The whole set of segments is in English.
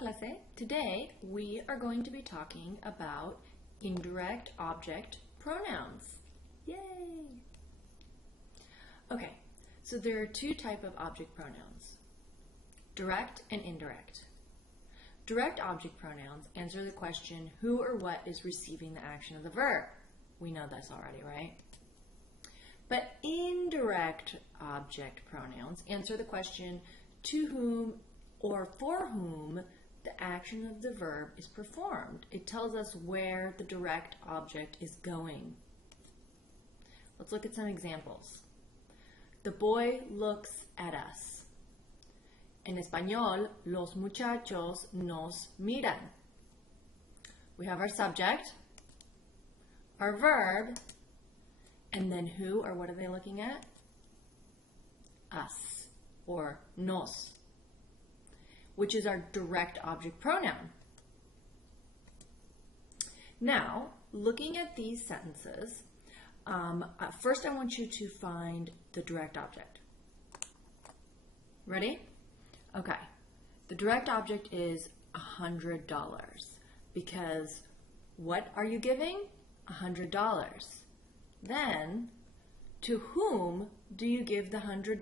clase. Today we are going to be talking about indirect object pronouns. Yay! Okay, so there are two types of object pronouns, direct and indirect. Direct object pronouns answer the question who or what is receiving the action of the verb. We know this already, right? But indirect object pronouns answer the question to whom or for whom the action of the verb is performed. It tells us where the direct object is going. Let's look at some examples. The boy looks at us. En español, los muchachos nos miran. We have our subject, our verb, and then who or what are they looking at? Us, or nos, which is our direct object pronoun. Now, looking at these sentences, first I want you to find the direct object. Ready? Okay. The direct object is $100 because what are you giving? $100. Then, to whom do you give the $100?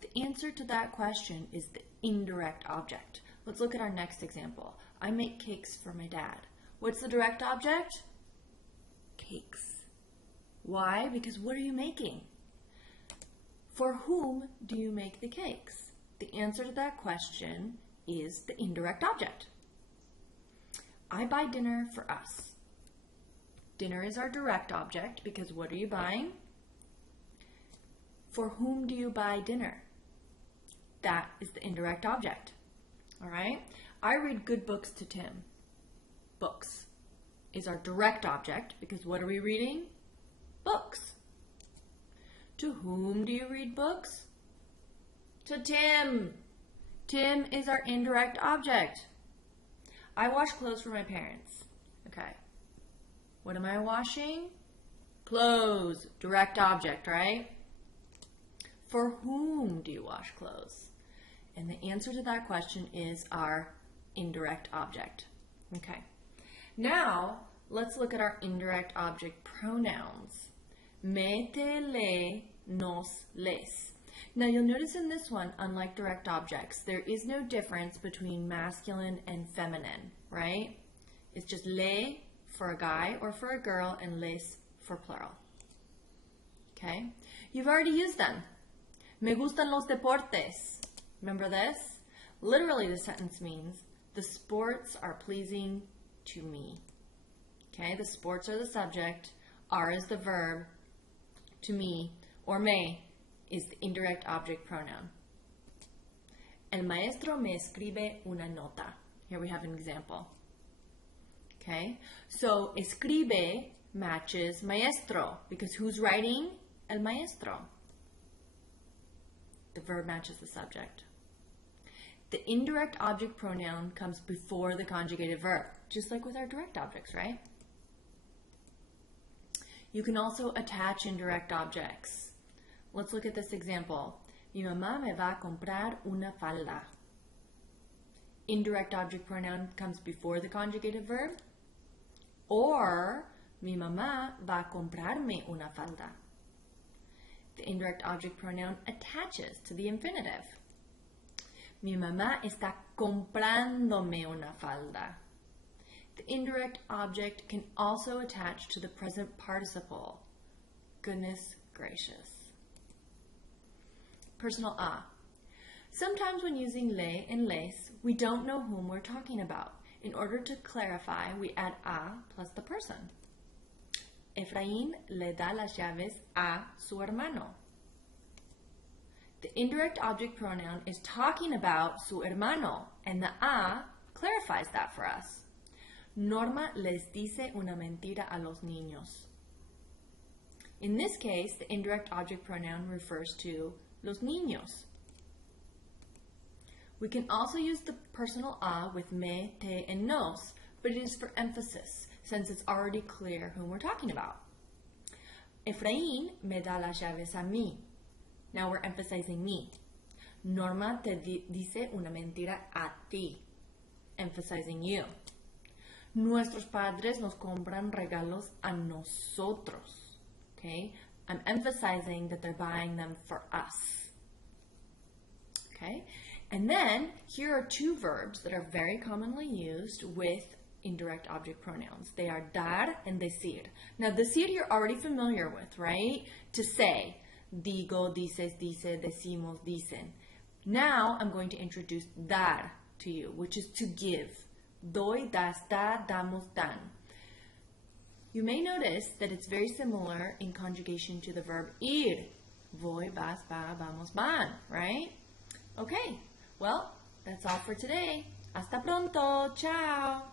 The answer to that question is the indirect object. Let's look at our next example. I make cakes for my dad. What's the direct object? Cakes. Why? Because what are you making? For whom do you make the cakes? The answer to that question is the indirect object. I buy dinner for us. Dinner is our direct object because what are you buying? For whom do you buy dinner? That is the indirect object. All right? I read good books to Tim. Books is our direct object because what are we reading? Books. To whom do you read books? To Tim. Tim is our indirect object. I wash clothes for my parents. Okay. What am I washing? Clothes. Direct object, right? For whom do you wash clothes? And the answer to that question is our indirect object. Okay. Now, let's look at our indirect object pronouns. Me, te, le, nos, les. Now, you'll notice in this one, unlike direct objects, there is no difference between masculine and feminine, right? It's just le for a guy or for a girl and les for plural. Okay? You've already used them. Me gustan los deportes. Remember this? Literally, the sentence means the sports are pleasing to me. Okay? The sports are the subject. Are is the verb. To me, or me, is the indirect object pronoun. El maestro me escribe una nota. Here we have an example. Okay? So, escribe matches maestro because who's writing? El maestro. The verb matches the subject. The indirect object pronoun comes before the conjugated verb, just like with our direct objects, right? You can also attach indirect objects. Let's look at this example. Mi mamá me va a comprar una falda. Indirect object pronoun comes before the conjugated verb. Or, mi mamá va a comprarme una falda. The indirect object pronoun attaches to the infinitive. Mi mamá está comprándome una falda. The indirect object can also attach to the present participle. Goodness gracious. Personal a. Sometimes when using le and les, we don't know whom we're talking about. In order to clarify, we add a plus the person. Efraín le da las llaves a su hermano. The indirect object pronoun is talking about su hermano, and the a clarifies that for us. Norma les dice una mentira a los niños. In this case, the indirect object pronoun refers to los niños. We can also use the personal a with me, te, and nos, but it is for emphasis, since it's already clear whom we're talking about. Efraín me da las llaves a mí. Now we're emphasizing me. Norma te dice una mentira a ti. emphasizing you. Nuestros padres nos compran regalos a nosotros. Okay? I'm emphasizing that they're buying them for us. Okay? And then here are two verbs that are very commonly used with indirect object pronouns. They are dar and decir. Now, decir you're already familiar with, right? To say. Digo, dices, dice, decimos, dicen. Now, I'm going to introduce dar to you, which is to give. Doy, das, da, damos, dan. You may notice that it's very similar in conjugation to the verb ir. Voy, vas, va, vamos, van, right? Okay, well, that's all for today. Hasta pronto. Ciao.